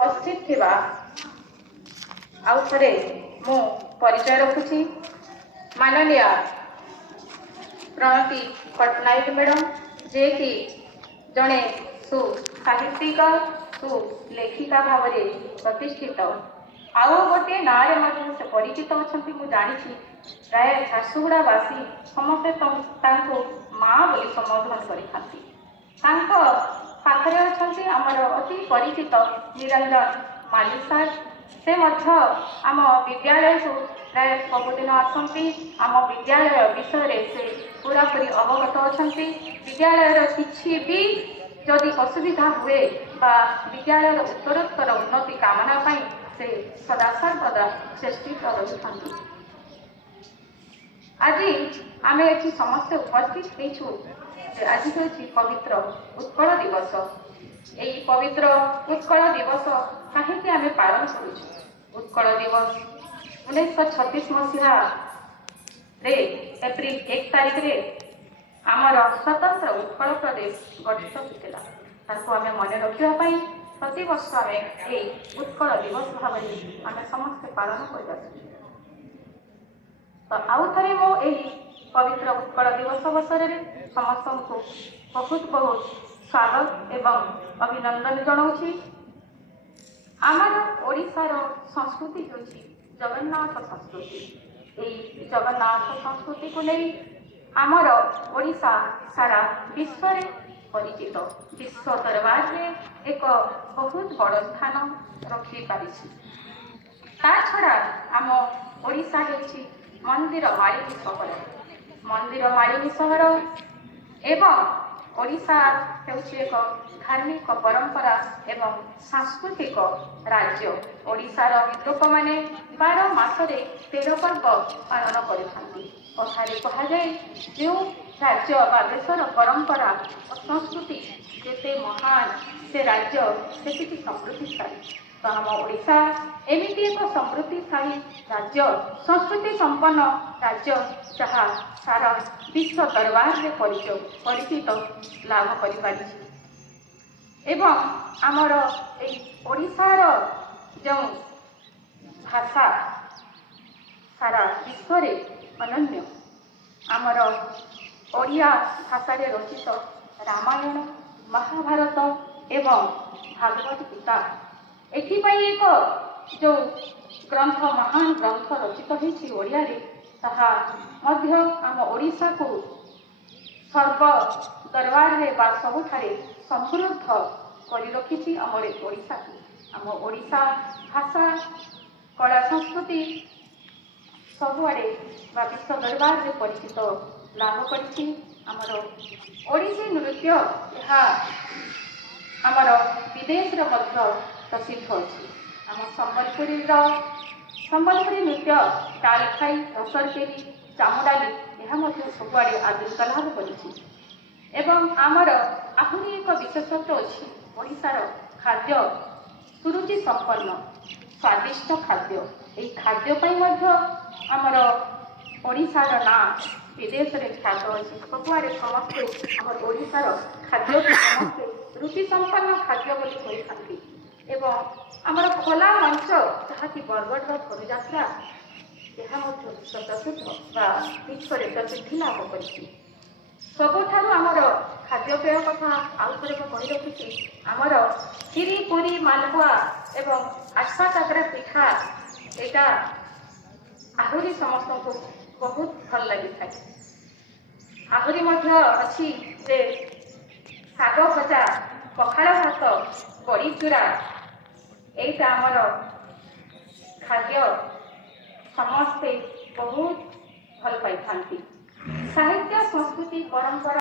उपस्थित थिबा आउ थरे मु परिचय रखुछि माननीय प्रणति पट्टनायक मैडम जे कि जड़े सुसाहित्यिक सुलेखिका भाव में प्रतिष्ठित आउ गोटे नारे मध्य से परिचित अच्छा मुझे जानी प्राय झारसुगुड़ावासी समस्ते माँ बोली संबोधन करते पाखरे अच्छा आमर अति परिचित निरंजन माली सार से आम विद्यालय को प्राय सबुदिन आसती आम विद्यालय विषय से पूरापूरी अवगत अच्छा विद्यालय किसी भी जदि असुविधा हुए बा विद्यालय उत्तरोत्तर उन्नति कामना से सदा सर्वदा चेष्टित रही। आज आम ये समस्ते उपस्थित होचु आज हूँ पवित्र उत्कल दिवस। यही पवित्र उत्कल दिवस कहीं आम पालन करुँ उत्कल दिवस 1936 मसीहा एप्रिल 1 तारिख रे आमर स्वतंत्र उत्कल प्रदेश गठित होता आम मन रखापी प्रति वर्ष आम ये उत्कल दिवस भाव में आम समस्ते पालन कर तो आउ थे मो पवित्र उत्कल दिवस अवसर में समस्त को बहुत बहुत स्वागत एवं अभिनंदन जनाऊँ। आमर ओडिशार संस्कृति हूँ जगन्नाथ संस्कृति। यही जगन्नाथ संस्कृति को नहीं आमर ओडिशा सारा विश्व परिचित विश्व दरबार में एक बहुत बड़ स्थान रखी पारी। ता छड़ा आम ओडिशा होछि मंदिर मालिनी सहर एवं ओडिशा होछि एक धार्मिक परंपरा एवं सांस्कृतिक राज्य। ओडिशार लोक माने 12 मासरे 13 पर्व पालन करथांती। कथारे कहा जाए जो राज्य बा देशर परंपरा और संस्कृति जेते महान से राज्य सेतिकी समृद्धिशाली। तो आम ओडिशा एमिति एक समृद्धिशाली राज्य संस्कृति संपन्न राज्य जहाँ सारा विश्व दरबार में परिचित लाभ कर एवं आमर ओडिशार जो भाषा सारा विश्व अनन्य आमर ओडिया भाषा रचित रामायण महाभारत एवं भागवत गीता एथिपाई एक जो ग्रंथ महान ग्रंथ रचित होइछि ओडिया रे ताहा मध्य आम ओडिशा को सर्व दरबार रे बा सबुठारे समृद्ध करि रखिछि। आमर ओडिशा को आम ओडिशा भाषा कला संस्कृति सबुआड़े बा विश्व दरबार रे परिचित लाभ करिछि। आमर ओडिसी नृत्य यह आमर विदेश रे मध्य प्रसिद्ध अच्छी। आम सम्बलपुरी नृत्य तालखाई रसरकेरी चामुडाली यह सबुआड़े आदृत लाभ कर आमर आहरी एक विशेषत्व अच्छी ओडिशार खाद्य सुरुचि संपन्न स्वादिष्ट खाद्य। यही खाद्यपाई आमर ओडिशार ना विदेश में ख्यात अच्छी। सबुआड़े समस्ते आम ओडिशार खाद्य समस्ते रुचि संपन्न खाद्य बोली कही एवं आमर खोला मंच जहाँकि बरगढ़ धनुजात्रा यह विश्व प्रसिद्ध विश्व प्रसिद्धि लाभ कर सबुठार आमर खाद्यपेय कथा आउ थे कही रखी आमर खीरी पुरी मालपुआ एवं आशा काकरा पिठा यहाँ आहरी समस्त को बहुत भल लगी था। आहरी अच्छी जे शाग भजा पखाड़ भात बड़ी चूड़ा यहीटा आमर खाद्य समस्ते बहुत भल पाई। साहित्य संस्कृति परंपरा